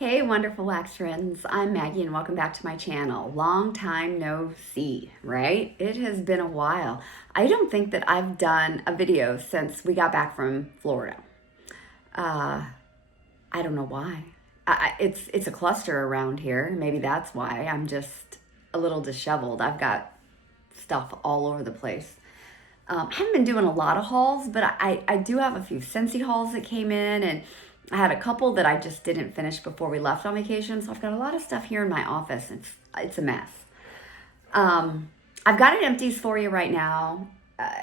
Hey, wonderful wax friends. I'm Maggie and welcome back to my channel. Long time no see, right? It has been a while. I don't think that I've done a video since we got back from Florida. I don't know why. It's a cluster around here. Maybe that's why. I'm just a little disheveled. I've got stuff all over the place. I haven't been doing a lot of hauls, but I do have a few Scentsy hauls that came in, and I had a couple that I just didn't finish before we left on vacation. So I've got a lot of stuff here in my office. It's a mess. I've got an Empties for you right now.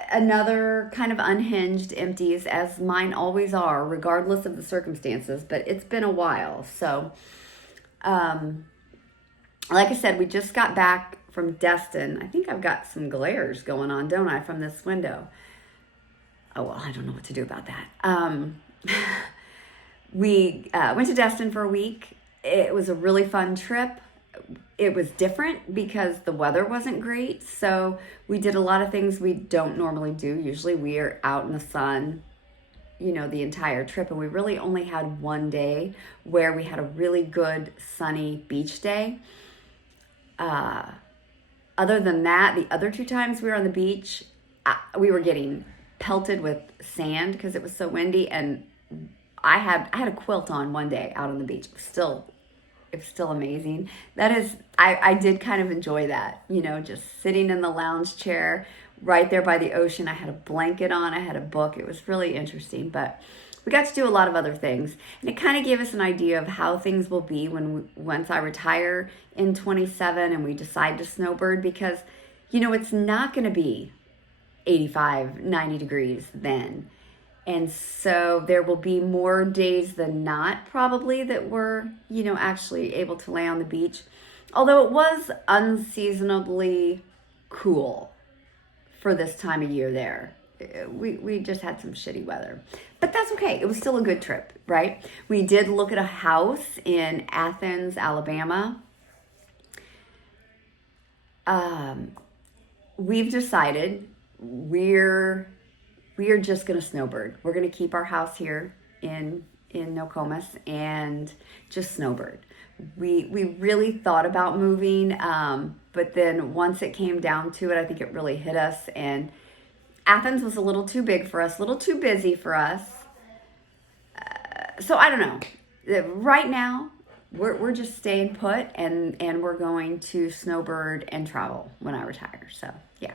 Another kind of unhinged Empties, as mine always are, regardless of the circumstances. But it's been a while. So, like I said, we just got back from Destin. I think I've got some glares going on, don't I, from this window? Oh, well, I don't know what to do about that. We went to Destin for a week. It was a really fun trip. It was different because the weather wasn't great. So we did a lot of things we don't normally do. Usually we are out in the sun, the entire trip. And we really only had one day where we had a really good sunny beach day. Other than that, the other two times we were on the beach, we were getting pelted with sand because it was so windy, and I had a quilt on one day out on the beach. It was still amazing. I did kind of enjoy that, just sitting in the lounge chair right there by the ocean. I had a blanket on, I had a book. It was really interesting, but we got to do a lot of other things, and it kind of gave us an idea of how things will be once I retire in 27 and we decide to snowbird, because it's not going to be 85, 90 degrees then. And so there will be more days than not, probably, that we're, actually able to lay on the beach. Although it was unseasonably cool for this time of year there. We just had some shitty weather. But that's okay. It was still a good trip, right? We did look at a house in Athens, Alabama. We've decided we are just going to snowbird. We're going to keep our house here in Nokomis and just snowbird. We really thought about moving, but then once it came down to it, I think it really hit us. And Athens was a little too big for us, a little too busy for us. So I don't know. Right now, we're just staying put, and we're going to snowbird and travel when I retire. So yeah.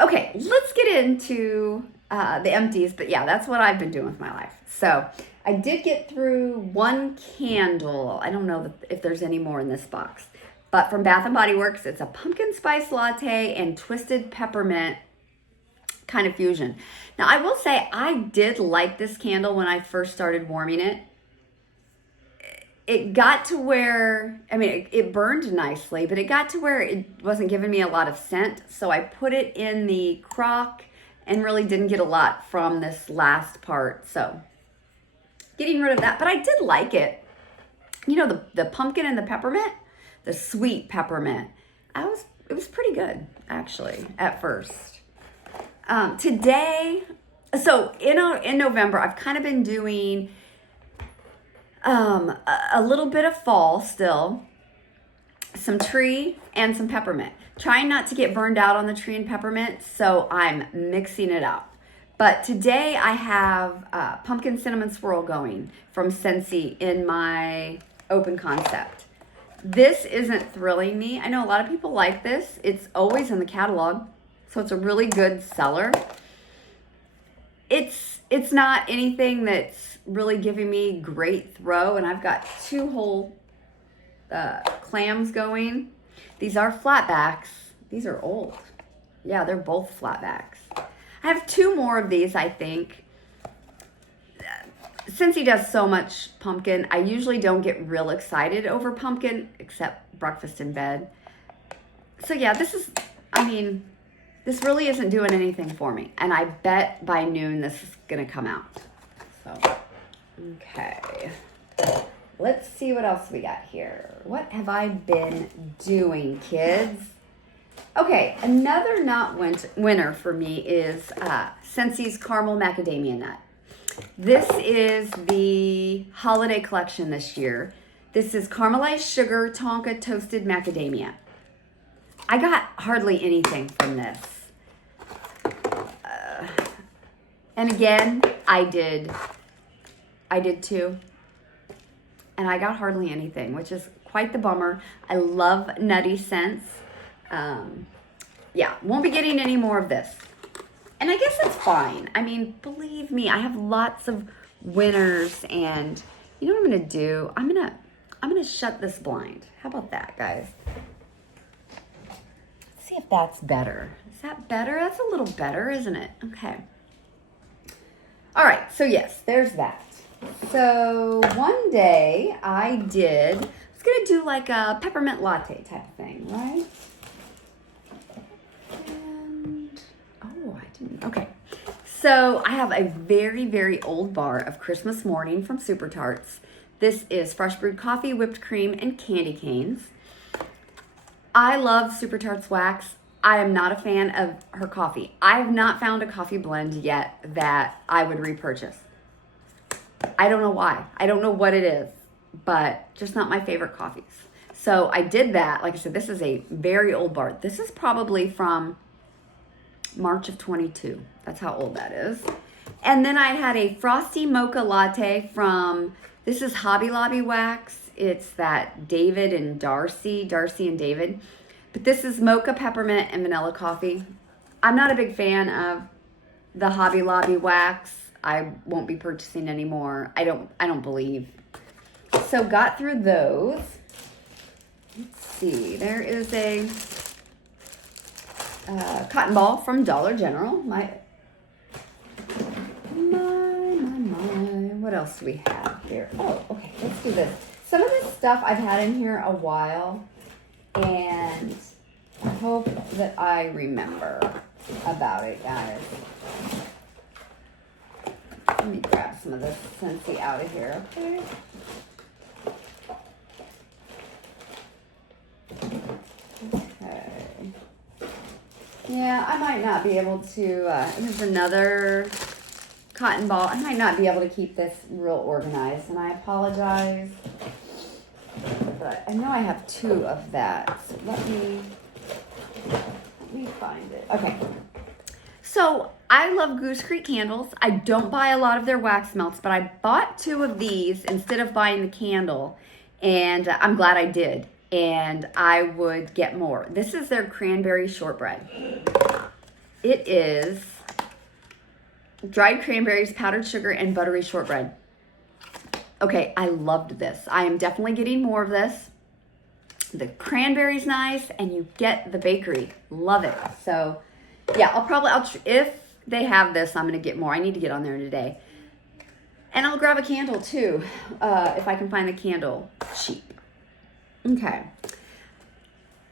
Okay, let's get into the Empties, but yeah, that's what I've been doing with my life. So I did get through one candle. I don't know if there's any more in this box, but from Bath & Body Works, it's a pumpkin spice latte and twisted peppermint kind of fusion. Now, I will say I did like this candle when I first started warming it. It got to where, it burned nicely, but it got to where it wasn't giving me a lot of scent. So I put it in the crock and really didn't get a lot from this last part. So getting rid of that, but I did like it. The pumpkin and the peppermint, the sweet peppermint, it was pretty good actually at first. Today, so in November, I've kind of been doing a little bit of fall still, some tree and some peppermint. Trying not to get burned out on the tree and peppermint, so I'm mixing it up. But today I have pumpkin cinnamon swirl going from Scentsy in my open concept. This isn't thrilling me. I know a lot of people like this. It's always in the catalog, so it's a really good seller. It's not anything that's really giving me great throw, and I've got two whole clams going. These are flatbacks. These are old. Yeah, they're both flatbacks. I have two more of these, I think. Since he does so much pumpkin, I usually don't get real excited over pumpkin, except breakfast in bed. So yeah, this really isn't doing anything for me. And I bet by noon this is gonna come out. So, okay. Let's see what else we got here. What have I been doing, kids? Okay, another not winner for me is Scentsy's Caramel Macadamia Nut. This is the holiday collection this year. This is caramelized sugar Tonka toasted macadamia. I got hardly anything from this. And again, I did too. And I got hardly anything, which is quite the bummer. I love nutty scents. Yeah, won't be getting any more of this. And I guess it's fine. I mean, believe me, I have lots of winners, and you know what I'm gonna do? I'm gonna shut this blind. How about that, guys? Let's see if that's better. Is that better? That's a little better, isn't it? Okay. All right, so yes, there's that. So one day I was gonna do like a peppermint latte type of thing, right? And, oh, I didn't, okay. So I have a very, very old bar of Christmas Morning from Super Tarts. This is fresh brewed coffee, whipped cream, and candy canes. I love Super Tarts wax. I am not a fan of her coffee. I have not found a coffee blend yet that I would repurchase. I don't know why. I don't know what it is, but just not my favorite coffees. So I did that. Like I said, this is a very old bar. This is probably from March of 22. That's how old that is. And then I had a frosty mocha latte from, this is Hobby Lobby wax. It's that David and Darcy and David. But this is mocha, peppermint, and vanilla coffee. I'm not a big fan of the Hobby Lobby wax. I won't be purchasing anymore. I don't believe. So got through those. Let's see. There is a cotton ball from Dollar General. My. What else do we have here? Oh, okay. Let's do this. Some of this stuff I've had in here a while, and I hope that I remember about it, guys. Let me grab some of this Scentsy out of here, okay? Okay. Yeah, I might not be able to, here's another cotton ball. I might not be able to keep this real organized, and I apologize. But I know I have two of that. So let me find it. Okay. So I love GooseCreek candles. I don't buy a lot of their wax melts, but I bought two of these instead of buying the candle, and I'm glad I did. And I would get more. This is their cranberry shortbread. It is dried cranberries, powdered sugar, and buttery shortbread. Okay, I loved this. I am definitely getting more of this. The cranberry's nice, and you get the bakery. Love it. So, yeah, if they have this, I'm going to get more. I need to get on there today. And I'll grab a candle, too, if I can find the candle cheap. Okay.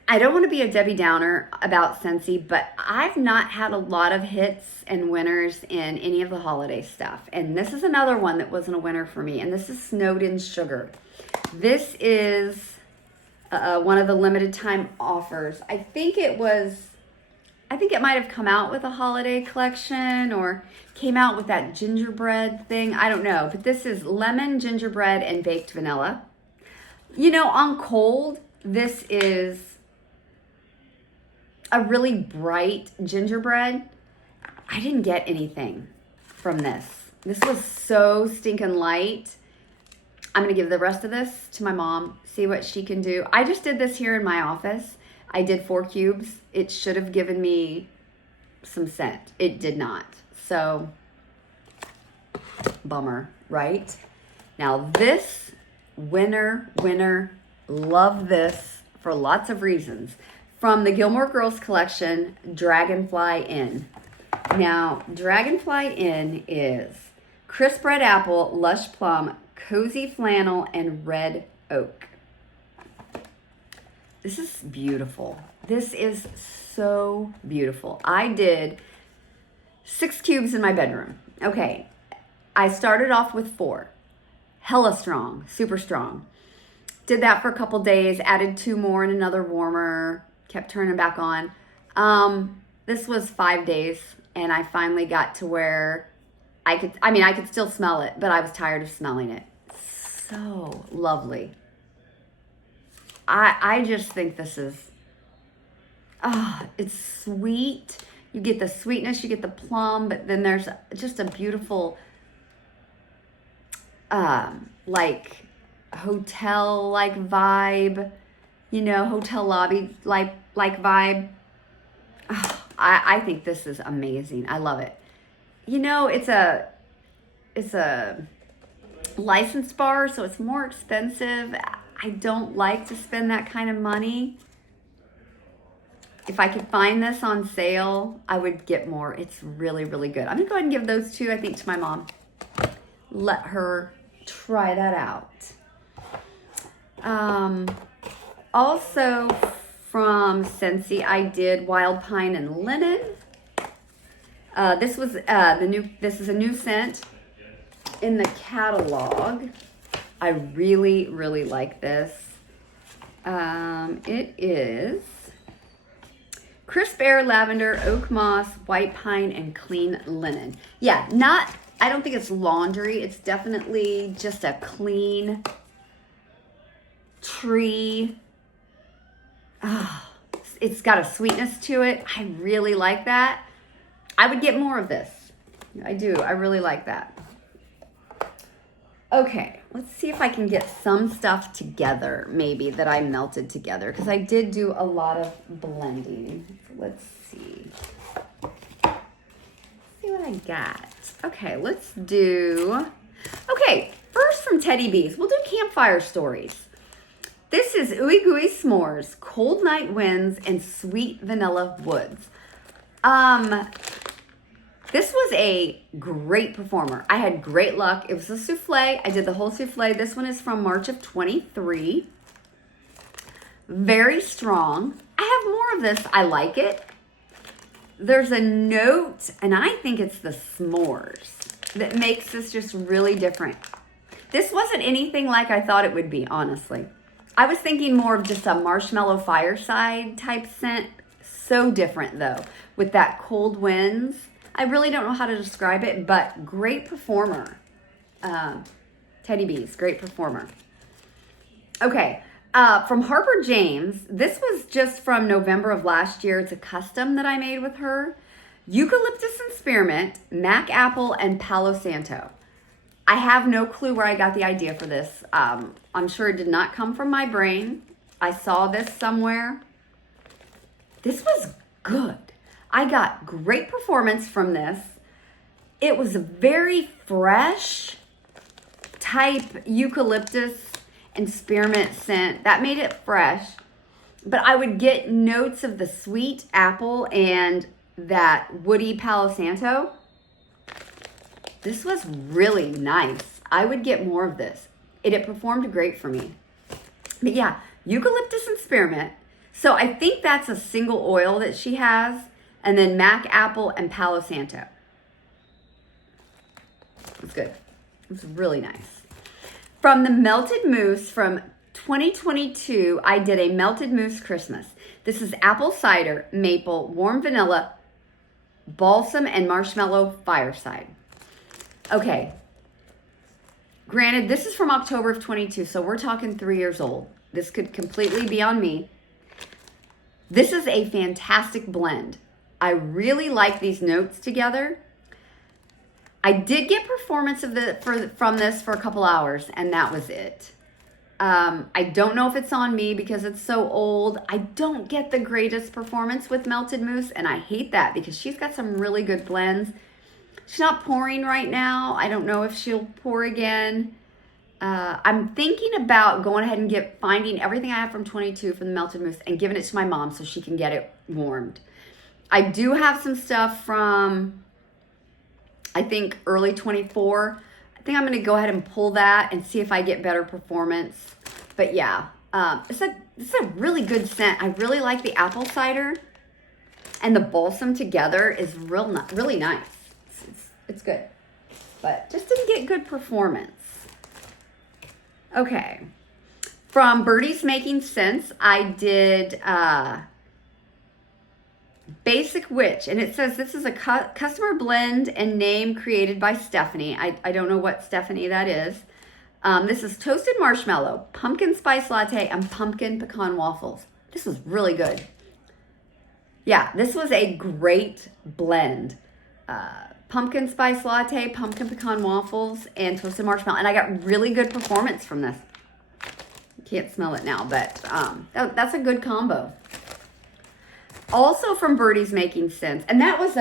I don't want to be a Debbie Downer about Scentsy, but I've not had a lot of hits and winners in any of the holiday stuff. And this is another one that wasn't a winner for me. And this is Snowed In Sugar. This is one of the limited time offers. I think it might have come out with a holiday collection or came out with that gingerbread thing. I don't know. But this is lemon, gingerbread, and baked vanilla. You know, on cold, this is a really bright gingerbread. I didn't get anything from this. This was so stinking light. I'm going to give the rest of this to my mom, see what she can do. I just did this here in my office. I did 4 cubes. It should have given me some scent. It did not. So, bummer, right? Now this, winner, love this for lots of reasons. From the Gilmore Girls collection, Dragonfly Inn. Now, Dragonfly Inn is crisp red apple, lush plum, cozy flannel, and red oak. This is beautiful. This is so beautiful. I did 6 cubes in my bedroom. Okay, I started off with 4. Hella strong, super strong. Did that for a couple days, added 2 more and another warmer. Kept turning back on. This was 5 days, and I finally got to where I could still smell it, but I was tired of smelling it. So lovely. I just think this is, it's sweet. You get the sweetness, you get the plum, but then there's just a beautiful, like hotel-like vibe, hotel lobby like vibe. I think this is amazing. I love it. It's a licensed bar, so it's more expensive. I don't like to spend that kind of money. If I could find this on sale, I would get more. It's really, really good. I'm gonna go ahead and give those two, I think, to my mom. Let her try that out. Also from Scentsy, I did Wild Pine and Linen. This is a new scent in the catalog. I really, really like this. It is Crisp Air, Lavender, Oak Moss, White Pine, and Clean Linen. Yeah, I don't think it's laundry. It's definitely just a clean tree. It's got a sweetness to it. I really like that. I would get more of this. I do. I really like that. Okay, let's see if I can get some stuff together, maybe, that I melted together, because I did do a lot of blending. Let's see. See what I got. Okay, let's do... Okay, first from Teddy Bees, we'll do campfire stories. This is Ooey Gooey S'mores, Cold Night Winds, and Sweet Vanilla Woods. This was a great performer. I had great luck. It was a souffle. I did the whole souffle. This one is from March of 23. Very strong. I have more of this. I like it. There's a note, and I think it's the s'mores that makes this just really different. This wasn't anything like I thought it would be, honestly. I was thinking more of just a marshmallow fireside type scent. So different, though, with that cold winds. I really don't know how to describe it, but great performer. Teddy Bees, great performer. Okay, from Harper James, this was just from November of last year. It's a custom that I made with her. Eucalyptus and Spearmint, Mac Apple, and Palo Santo. I have no clue where I got the idea for this. I'm sure it did not come from my brain. I saw this somewhere. This was good. I got great performance from this. It was a very fresh type eucalyptus and spearmint scent. That made it fresh. But I would get notes of the sweet apple and that woody Palo Santo. This was really nice. I would get more of this. It performed great for me. But yeah, eucalyptus and spearmint. So I think that's a single oil that she has. And then Mac Apple and Palo Santo. It's good. It's really nice. From the Melted Mousse from 2022, I did a Melted Mousse Christmas. This is apple cider, maple, warm vanilla, balsam, and marshmallow fireside. Okay. Granted, this is from October of 22, so we're talking 3 years old. This could completely be on me. This is a fantastic blend. I really like these notes together. I did get performance from this for a couple hours, and that was it. I don't know if it's on me because it's so old. I don't get the greatest performance with Melted Mousse, and I hate that because she's got some really good blends. She's not pouring right now. I don't know if she'll pour again. I'm thinking about going ahead and finding everything I have from 22 from the Melted Mousse and giving it to my mom so she can get it warmed. I do have some stuff from, I think, early 24. I think I'm going to go ahead and pull that and see if I get better performance. But yeah, it's a really good scent. I really like the apple cider and the balsam together is really nice. It's good, but just didn't get good performance. Okay, from Birdie's Making Sense, I did Basic Witch, and it says this is a customer blend and name created by Stephanie. I don't know what Stephanie that is. This is toasted marshmallow, pumpkin spice latte, and pumpkin pecan waffles. This was really good. Yeah, this was a great blend. Pumpkin spice latte, pumpkin pecan waffles, and toasted marshmallow. And I got really good performance from this. Can't smell it now, but that's a good combo. Also from Birdie's Making Sense, and that was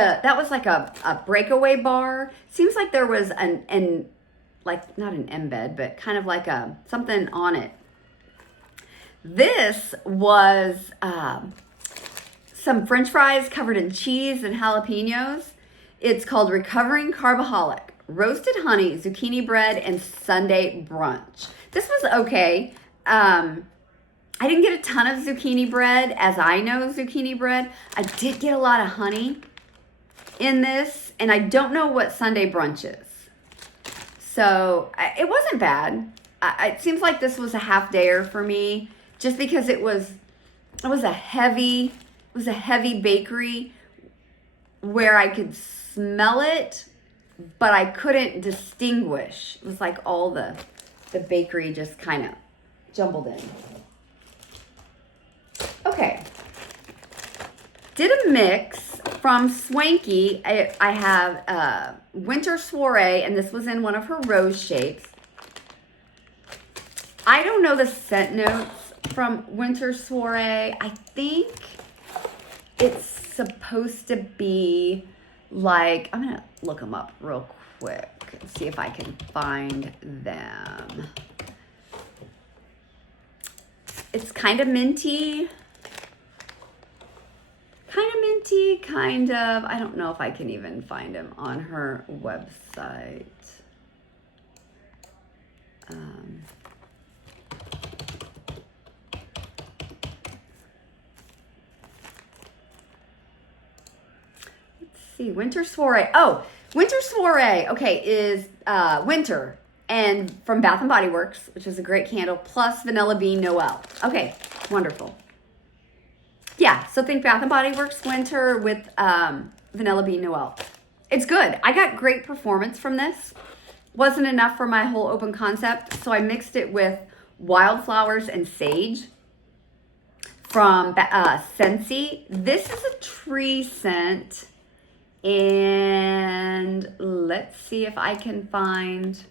like a breakaway bar. Seems like there was like not an embed, but kind of like something on it. This was some French fries covered in cheese and jalapenos. It's called Recovering Carbaholic, roasted honey, zucchini bread, and Sunday brunch. This was okay. I didn't get a ton of zucchini bread, as I know zucchini bread. I did get a lot of honey in this, and I don't know what Sunday brunch is. So it wasn't bad. It seems like this was a half dayer for me, just because it was a heavy bakery where I could smell it, but I couldn't distinguish. It was like all the bakery just kind of jumbled in. Okay. Did a mix from Swanky. I have Winter Soiree, and this was in one of her rose shapes. I don't know the scent notes from Winter Soiree. I think it's supposed to be like, I'm going to look them up real quick and see if I can find them. It's kind of minty. I don't know if I can even find them on her website. Let's see, Winter Soiree. Oh, Winter Soiree, okay, is winter. And from Bath & Body Works, which is a great candle, plus Vanilla Bean Noel. Okay, wonderful. Yeah, so think Bath & Body Works winter with Vanilla Bean Noel. It's good. I got great performance from this. Wasn't enough for my whole open concept, so I mixed it with Wildflowers and Sage from Scentsy. This is a tree scent, and let's see if I can find...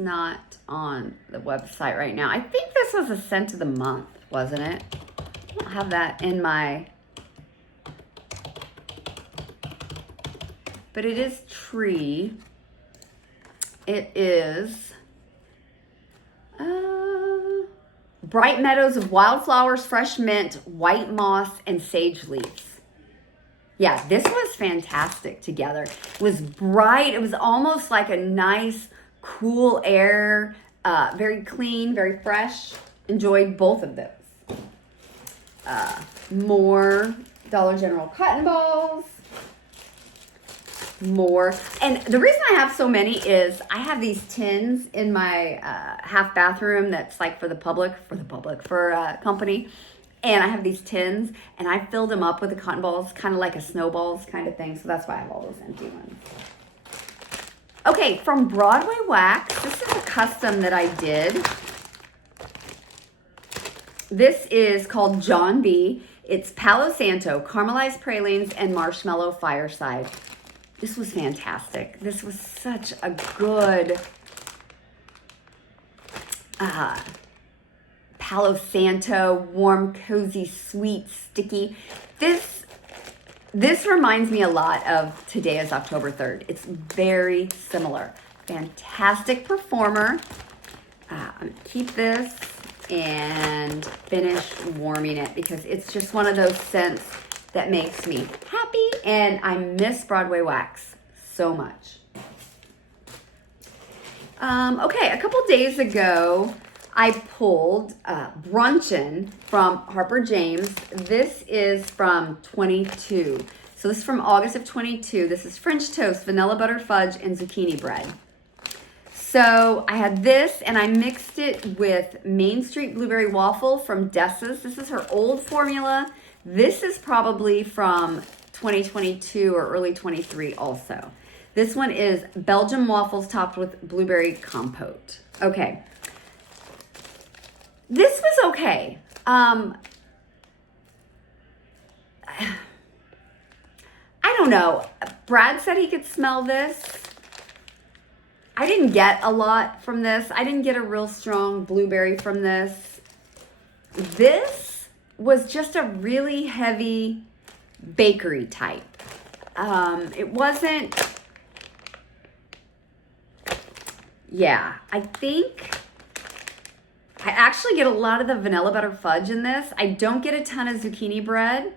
not on the website right now. I think this was a scent of the month, wasn't it? I don't have that in my... But it is tree. It is Bright Meadows of Wildflowers, Fresh Mint, White Moss, and Sage Leaves. Yeah, this was fantastic together. It was bright. It was almost like a nice cool air, very clean, very fresh. Enjoyed both of those. More Dollar General cotton balls. More. And the reason I have so many is I have these tins in my half bathroom that's like for company. And I have these tins, and I filled them up with the cotton balls, kind of like a snowballs kind of thing. So that's why I have all those empty ones. Okay, from Broadway Wax, this is a custom that I did. This is called John B. It's Palo Santo, caramelized pralines, and marshmallow fireside. This was fantastic. This was such a good Palo Santo, warm, cozy, sweet, sticky. This reminds me a lot of Today is October 3rd. It's very similar. Fantastic performer. I'm going to keep this and finish warming it because it's just one of those scents that makes me happy, and I miss Broadway Wax so much. Okay, a couple days ago, I pulled Brunchin from Harper James. This is from 22. So this is from August of 22. This is French toast, vanilla butter fudge, and zucchini bread. So I had this, and I mixed it with Main Street Blueberry Waffle from Dessa's. This is her old formula. This is probably from 2022 or early 23 also. This one is Belgian waffles topped with blueberry compote. Okay. This was okay. I don't know. Brad said he could smell this. I didn't get a lot from this. I didn't get a real strong blueberry from this. This was just a really heavy bakery type. It wasn't, yeah, I think I actually get a lot of the vanilla butter fudge in this. I don't get a ton of zucchini bread.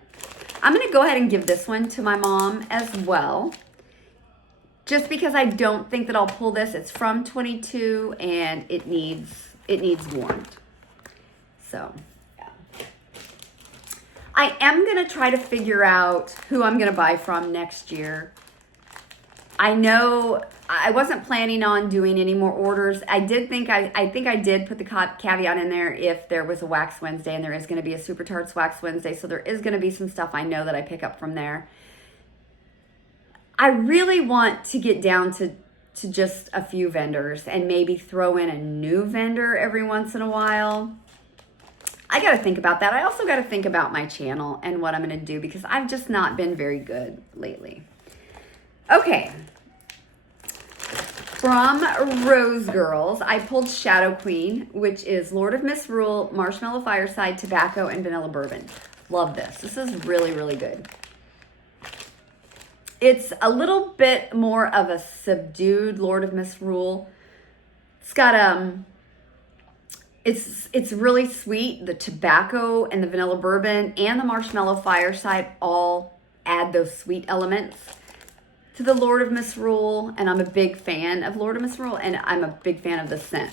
I'm going to go ahead and give this one to my mom as well. Just because I don't think that I'll pull this. It's from 22 and it needs warmed. So, yeah. I am going to try to figure out who I'm going to buy from next year. I know I wasn't planning on doing any more orders. I think I did put the caveat in there if there was a Wax Wednesday, and there is going to be a Super Tarts Wax Wednesday. So there is going to be some stuff I know that I pick up from there. I really want to get down to just a few vendors and maybe throw in a new vendor every once in a while. I got to think about that. I also got to think about my channel and what I'm going to do because I've just not been very good lately. Okay. From Rose Girls, I pulled Shadow Queen, which is Lord of Misrule, Marshmallow Fireside, Tobacco, and Vanilla Bourbon. Love this. This is really, really good. It's a little bit more of a subdued Lord of Misrule. It's got it's really sweet. The tobacco and the vanilla bourbon and the marshmallow fireside all add those sweet elements to the Lord of Misrule, and I'm a big fan of Lord of Misrule, and I'm a big fan of the scent.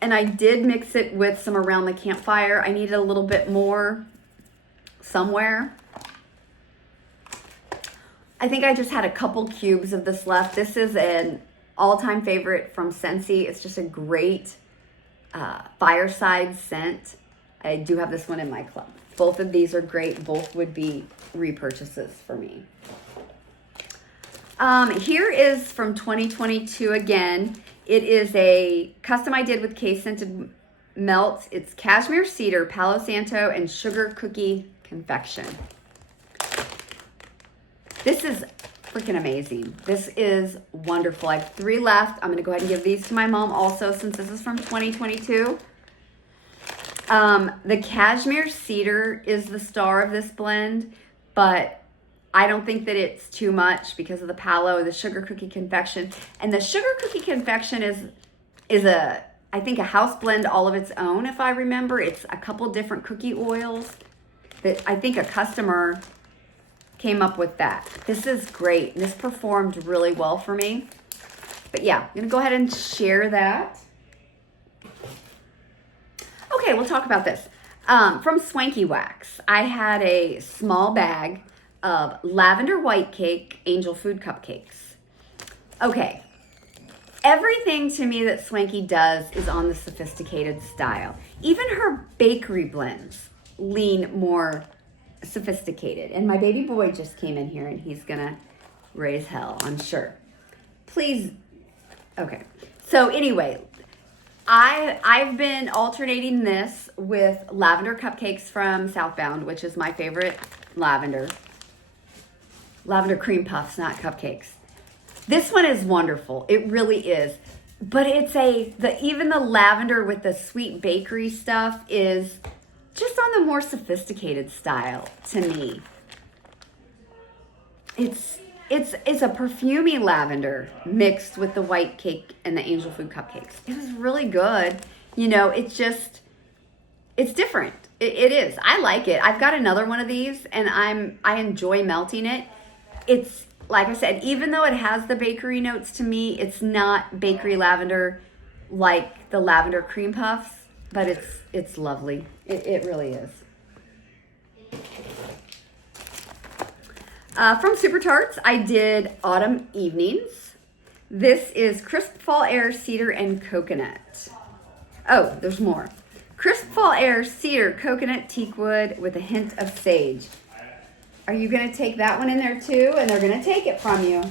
And I did mix it with some Around the Campfire. I needed a little bit more somewhere. I think I just had a couple cubes of this left. This is an all-time favorite from Scentsy. It's just a great fireside scent. I do have this one in my club. Both of these are great. Both would be repurchases for me. Here is from 2022 again. It is a custom I did with Case Scented Melt. It's Cashmere Cedar, Palo Santo, and Sugar Cookie Confection. This is freaking amazing. This is wonderful. I have 3 left. I'm going to go ahead and give these to my mom also since this is from 2022. The Cashmere Cedar is the star of this blend, but I don't think that it's too much because of the Palo, the Sugar Cookie Confection. And the Sugar Cookie Confection is I think a house blend all of its own, if I remember. It's a couple different cookie oils that I think a customer came up with that. This is great. This performed really well for me. But yeah, I'm going to go ahead and share that. Okay, we'll talk about this. From Swanky Wax, I had a small bag of Lavender White Cake Angel Food Cupcakes. Okay, everything to me that Swanky does is on the sophisticated style. Even her bakery blends lean more sophisticated. And my baby boy just came in here and he's gonna raise hell, I'm sure. Please. Okay, so anyway, I've been alternating this with Lavender Cupcakes from Southbound, which is my favorite lavender cream puffs, not cupcakes. This one is wonderful. It really is. But it's even the lavender with the sweet bakery stuff is just on the more sophisticated style to me. It's a perfumey lavender mixed with the white cake and the angel food cupcakes. It was really good. You know, it's different. It is. I like it. I've got another one of these and I enjoy melting it. It's, like I said, even though it has the bakery notes to me, it's not bakery lavender like the lavender cream puffs, but it's lovely. It really is. From Super Tarts, I did Autumn Evenings. This is Crisp Fall Air, Cedar, and Coconut. Oh, there's more. Crisp Fall Air, Cedar, Coconut, Teakwood with a hint of sage. Are you going to take that one in there too? And they're going to take it from you.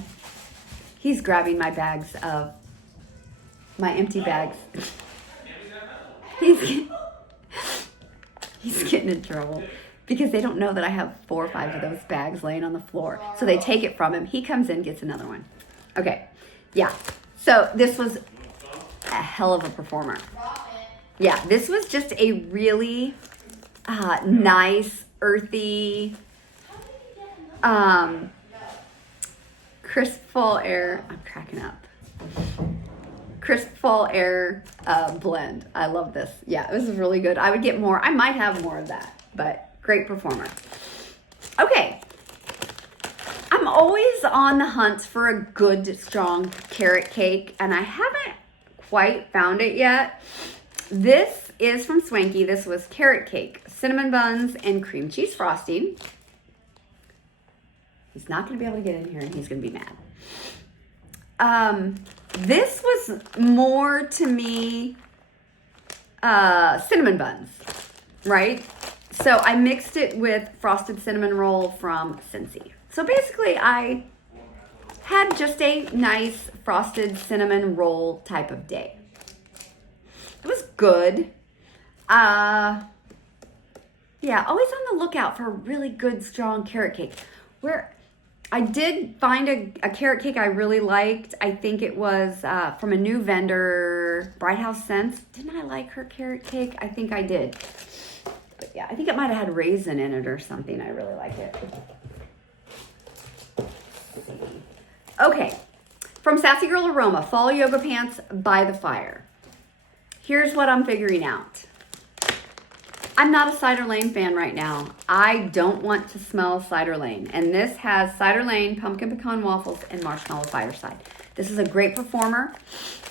He's grabbing my bags of, my empty bags. He's getting in trouble because they don't know that I have 4 or 5 of those bags laying on the floor. So they take it from him. He comes in, gets another one. Okay, yeah. So this was a hell of a performer. Yeah, this was just a really nice, earthy, crisp fall air. I'm cracking up. Crisp fall air blend. I love this. Yeah, this is really good. I would get more. I might have more of that, but great performer. Okay. I'm always on the hunt for a good, strong carrot cake, and I haven't quite found it yet. This is from Swanky. This was carrot cake, cinnamon buns, and cream cheese frosting. He's not going to be able to get in here, and he's going to be mad. This was more to me cinnamon buns, right? So I mixed it with frosted cinnamon roll from Scentsy. So basically I had just a nice frosted cinnamon roll type of day. It was good. Yeah, always on the lookout for a really good, strong carrot cake. Where I did find a carrot cake I really liked. I think it was from a new vendor, Bright House Scents. Didn't I like her carrot cake? I think I did. But yeah, I think it might have had raisin in it or something. I really like it. Okay, from Sassy Girl Aroma, Fall Yoga Pants by the Fire. Here's what I'm figuring out. I'm not a Cider Lane fan right now. I don't want to smell Cider Lane. And this has Cider Lane, Pumpkin Pecan Waffles, and Marshmallow Fireside. This is a great performer.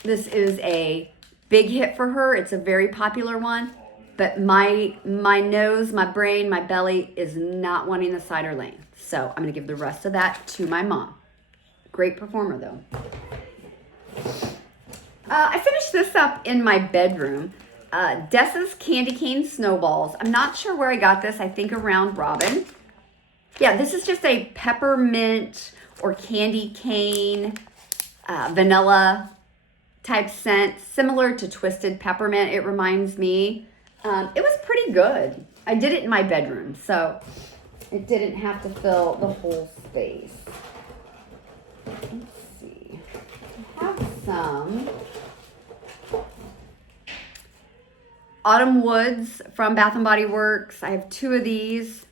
This is a big hit for her. It's a very popular one. But my nose, my brain, my belly is not wanting the Cider Lane. So I'm going to give the rest of that to my mom. Great performer, though. I finished this up in my bedroom. Dessa's Candy Cane Snowballs. I'm not sure where I got this. I think around Robin. Yeah, this is just a peppermint or candy cane vanilla type scent. Similar to Twisted Peppermint, it reminds me. It was pretty good. I did it in my bedroom, so it didn't have to fill the whole space. Let's see. I have some Autumn Woods from Bath & Body Works. I have 2 of these.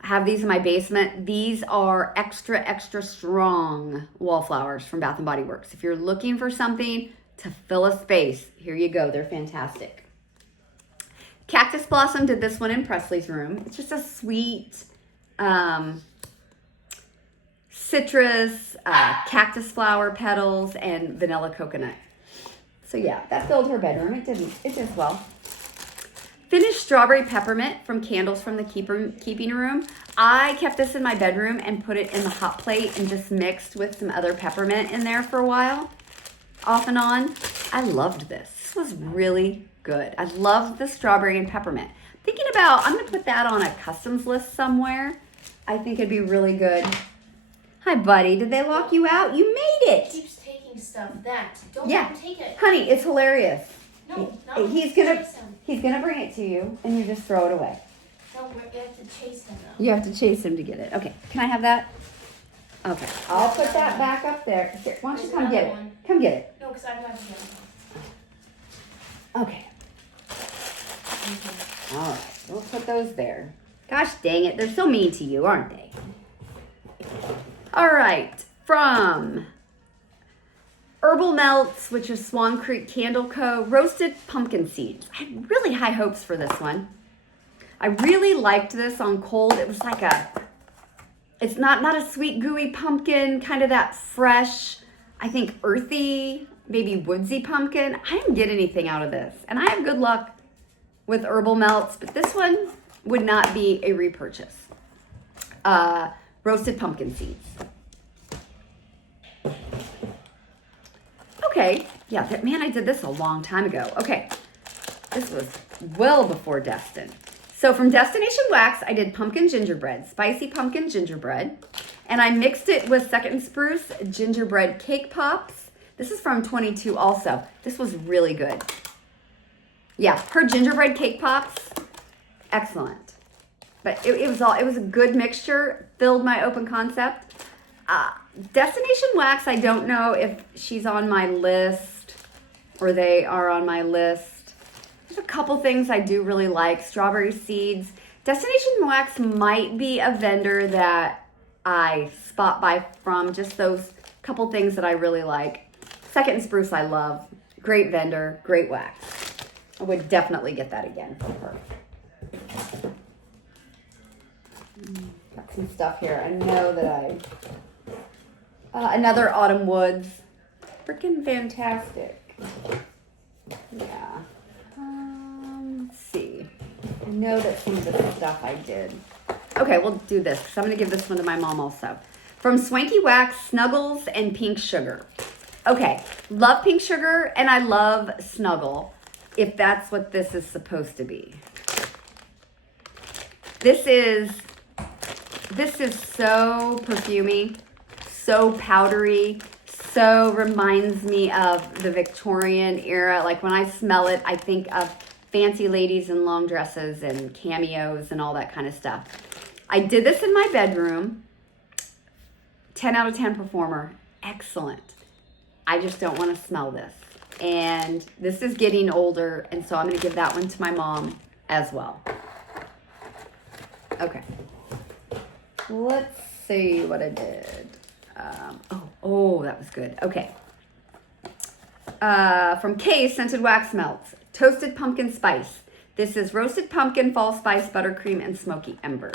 I have these in my basement. These are extra, extra strong wallflowers from Bath & Body Works. If you're looking for something to fill a space, here you go. They're fantastic. Cactus Blossom did this one in Presley's room. It's just a sweet citrus, cactus flower petals, and vanilla coconut. So yeah, that filled her bedroom. It did well. Finished Strawberry Peppermint from Candles from the Keeping Room. I kept this in my bedroom and put it in the hot plate and just mixed with some other peppermint in there for a while, off and on. I loved this. This was really good. I loved the strawberry and peppermint. Thinking about, I'm going to put that on a customs list somewhere. I think it'd be really good. Hi, buddy. Did they lock you out? You made it. He keeps taking stuff. Don't let him take it. Honey, it's hilarious. No, he's gonna bring it to you, and you just throw it away. No, you have to chase him though. You have to chase him to get it. Okay, can I have that? Okay, I'll put that back up there. Here, why don't you come get it? Come get it. No, because I don't have to get it. Okay. All right, we'll put those there. Gosh dang it, they're so mean to you, aren't they? All right, from Herbal Melts, which is Swan Creek Candle Co. Roasted pumpkin seeds. I had really high hopes for this one. I really liked this on cold. It was like it's not a sweet gooey pumpkin, kind of that fresh, I think earthy, maybe woodsy pumpkin. I didn't get anything out of this. And I have good luck with Herbal Melts, but this one would not be a repurchase. Roasted pumpkin seeds. Okay, yeah, man, I did this a long time ago. Okay, this was well before Destin. So from Destination Wax, I did pumpkin gingerbread, spicy pumpkin gingerbread. And I mixed it with Second Spruce gingerbread cake pops. This is from 22 also. This was really good. Yeah, her gingerbread cake pops, excellent. But it was a good mixture, filled my open concept. Destination Wax, I don't know if she's on my list or they are on my list. There's a couple things I do really like. Strawberry Seeds. Destination Wax might be a vendor that I spot by from, just those couple things that I really like. Second Spruce I love. Great vendor, great wax. I would definitely get that again from her. Got some stuff here. I know that another Autumn Woods. Freaking fantastic. Yeah. Let's see. I know that some of the stuff I did. Okay, we'll do this because I'm going to give this one to my mom also. From Swanky Wax, Snuggles and Pink Sugar. Okay, love Pink Sugar and I love Snuggle, if that's what this is supposed to be. This is so perfumey, so powdery, so reminds me of the Victorian era. Like when I smell it, I think of fancy ladies in long dresses and cameos and all that kind of stuff. I did this in my bedroom. 10 out of 10 performer. Excellent. I just don't want to smell this. And this is getting older, and so I'm going to give that one to my mom as well. Okay. Let's see what I did. Oh, that was good. Okay. From Kay's Scented Wax Melts. Toasted Pumpkin Spice. This is roasted pumpkin, fall spice, buttercream, and smoky embers.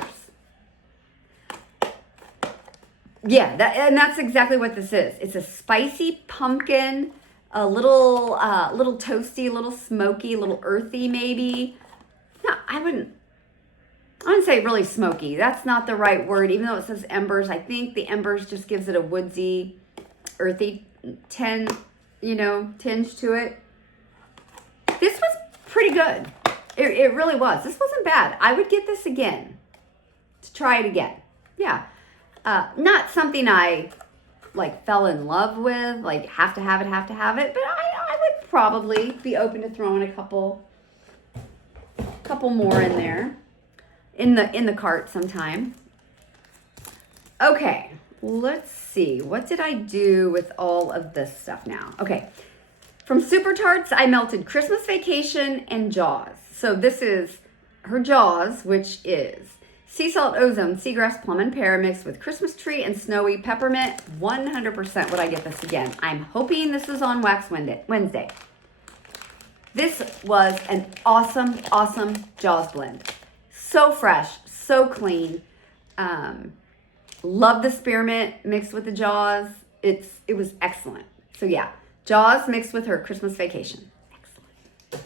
Yeah, that's exactly what this is. It's a spicy pumpkin, a little toasty, a little smoky, a little earthy maybe. No, I wouldn't say really smoky. That's not the right word. Even though it says embers, I think the embers just gives it a woodsy, earthy tinge to it. This was pretty good. It really was. This wasn't bad. I would get this again to try it again. Yeah. Not something I like fell in love with, like have to have it, but I would probably be open to throwing a couple more in there in the cart sometime. Okay, let's see. What did I do with all of this stuff now? Okay. From Super Tarts, I melted Christmas Vacation and Jaws. So this is her Jaws, which is sea salt, ozone, seagrass, plum, and pear mixed with Christmas tree and snowy peppermint. 100% would I get this again. I'm hoping this is on Wax Wednesday. This was an awesome, awesome Jaws blend. So fresh, so clean. Love the spearmint mixed with the Jaws. It was excellent. So yeah, Jaws mixed with her Christmas Vacation. Excellent.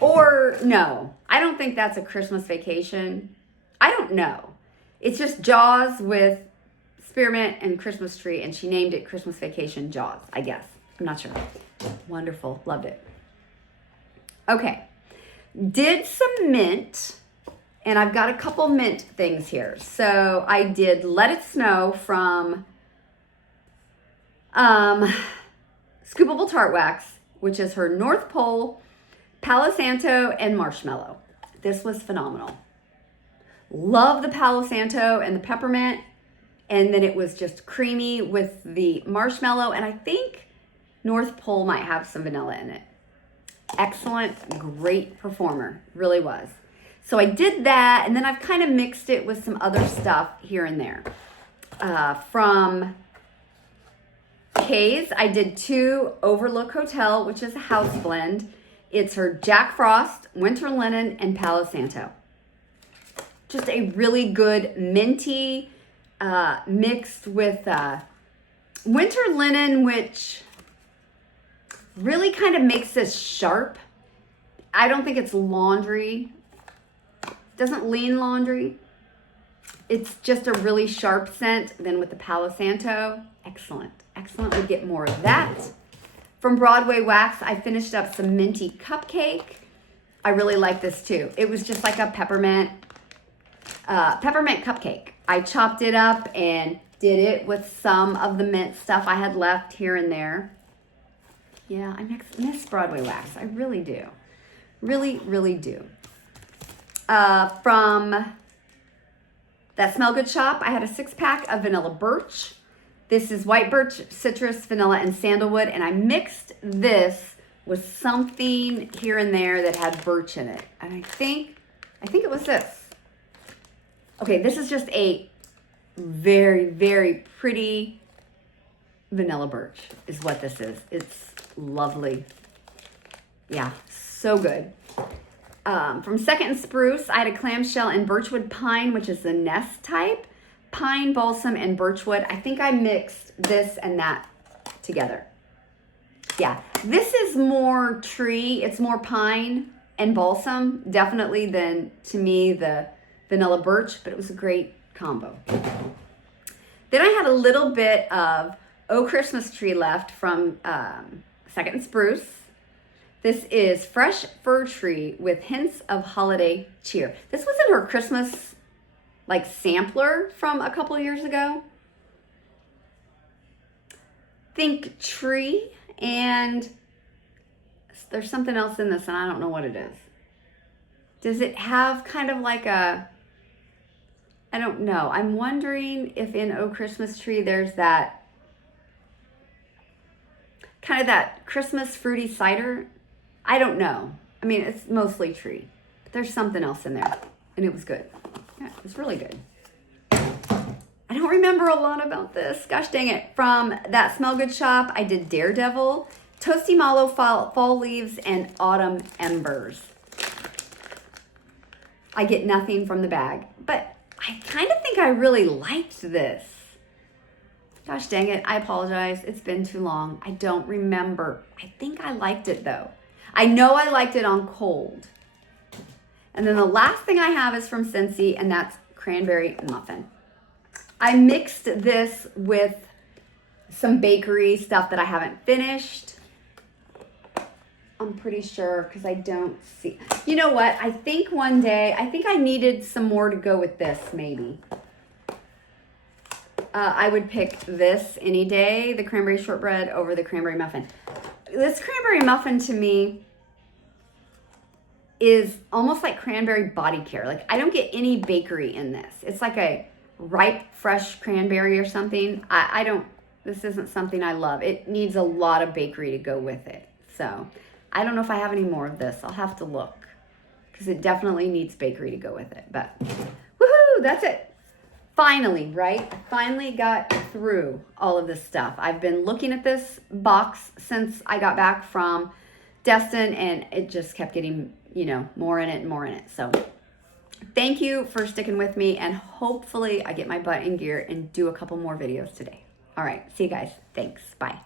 Or no, I don't think that's a Christmas Vacation. I don't know. It's just Jaws with spearmint and Christmas tree, and she named it Christmas Vacation Jaws, I guess. I'm not sure. Wonderful. Loved it. Okay. Did some mint, and I've got a couple mint things here. So I did Let It Snow from Scoopable Tart Wax, which is her North Pole, Palo Santo, and Marshmallow. This was phenomenal. Love the Palo Santo and the peppermint, and then it was just creamy with the marshmallow, and I think North Pole might have some vanilla in it. Excellent, great performer, really was. So I did that, and then I've kind of mixed it with some other stuff here and there. From Kay's, I did 2 Overlook Hotel, which is a house blend. It's her Jack Frost, Winter Linen, and Palo Santo. Just a really good minty mixed with Winter Linen, which really kind of makes this sharp. I don't think it's laundry. Doesn't lean laundry. It's just a really sharp scent. Then with the Palo Santo, excellent. Excellent. We get more of that. From Broadway Wax, I finished up some minty cupcake. I really like this too. It was just like a peppermint cupcake. I chopped it up and did it with some of the mint stuff I had left here and there. Yeah, I miss Broadway wax. I really do. Really, really do. From that Smell Good shop, I had a 6-pack of vanilla birch. This is white birch, citrus, vanilla, and sandalwood. And I mixed this with something here and there that had birch in it. And I think it was this. Okay, this is just a very, very pretty vanilla birch is what this is. It's lovely. Yeah, so good. From Second and Spruce, I had a clamshell and birchwood pine, which is the nest type. Pine, balsam, and birchwood. I think I mixed this and that together. Yeah, this is more tree. It's more pine and balsam, definitely, than, to me, the vanilla birch, but it was a great combo. Then I had a little bit of Oh Christmas Tree left from Second and Spruce. This is fresh fir tree with hints of holiday cheer. This was in her Christmas like sampler from a couple years ago. Think tree, and there's something else in this and I don't know what it is. Does it have kind of like a, I don't know. I'm wondering if in Oh Christmas Tree there's that kind of that Christmas fruity cider. I don't know. I mean, it's mostly tree. But there's something else in there. And it was good. Yeah, it was really good. I don't remember a lot about this. Gosh dang it. From that Smell Good shop, I did Daredevil, Toasty Mallow, Fall Leaves, and Autumn Embers. I get nothing from the bag. But I kind of think I really liked this. Gosh dang it. I apologize. It's been too long. I don't remember. I think I liked it though. I know I liked it on cold. And then the last thing I have is from Scentsy, and that's cranberry muffin. I mixed this with some bakery stuff that I haven't finished. I'm pretty sure because I don't see. You know what? I think one day, I think I needed some more to go with this maybe. I would pick this any day, the cranberry shortbread over the cranberry muffin. This cranberry muffin to me is almost like cranberry body care. Like I don't get any bakery in this. It's like a ripe, fresh cranberry or something. This isn't something I love. It needs a lot of bakery to go with it. So I don't know if I have any more of this. I'll have to look because it definitely needs bakery to go with it. But woohoo, that's it. Finally, right? I finally got through all of this stuff. I've been looking at this box since I got back from Destin, and it just kept getting, more in it and more in it. So thank you for sticking with me, and hopefully I get my butt in gear and do a couple more videos today. All right. See you guys. Thanks. Bye.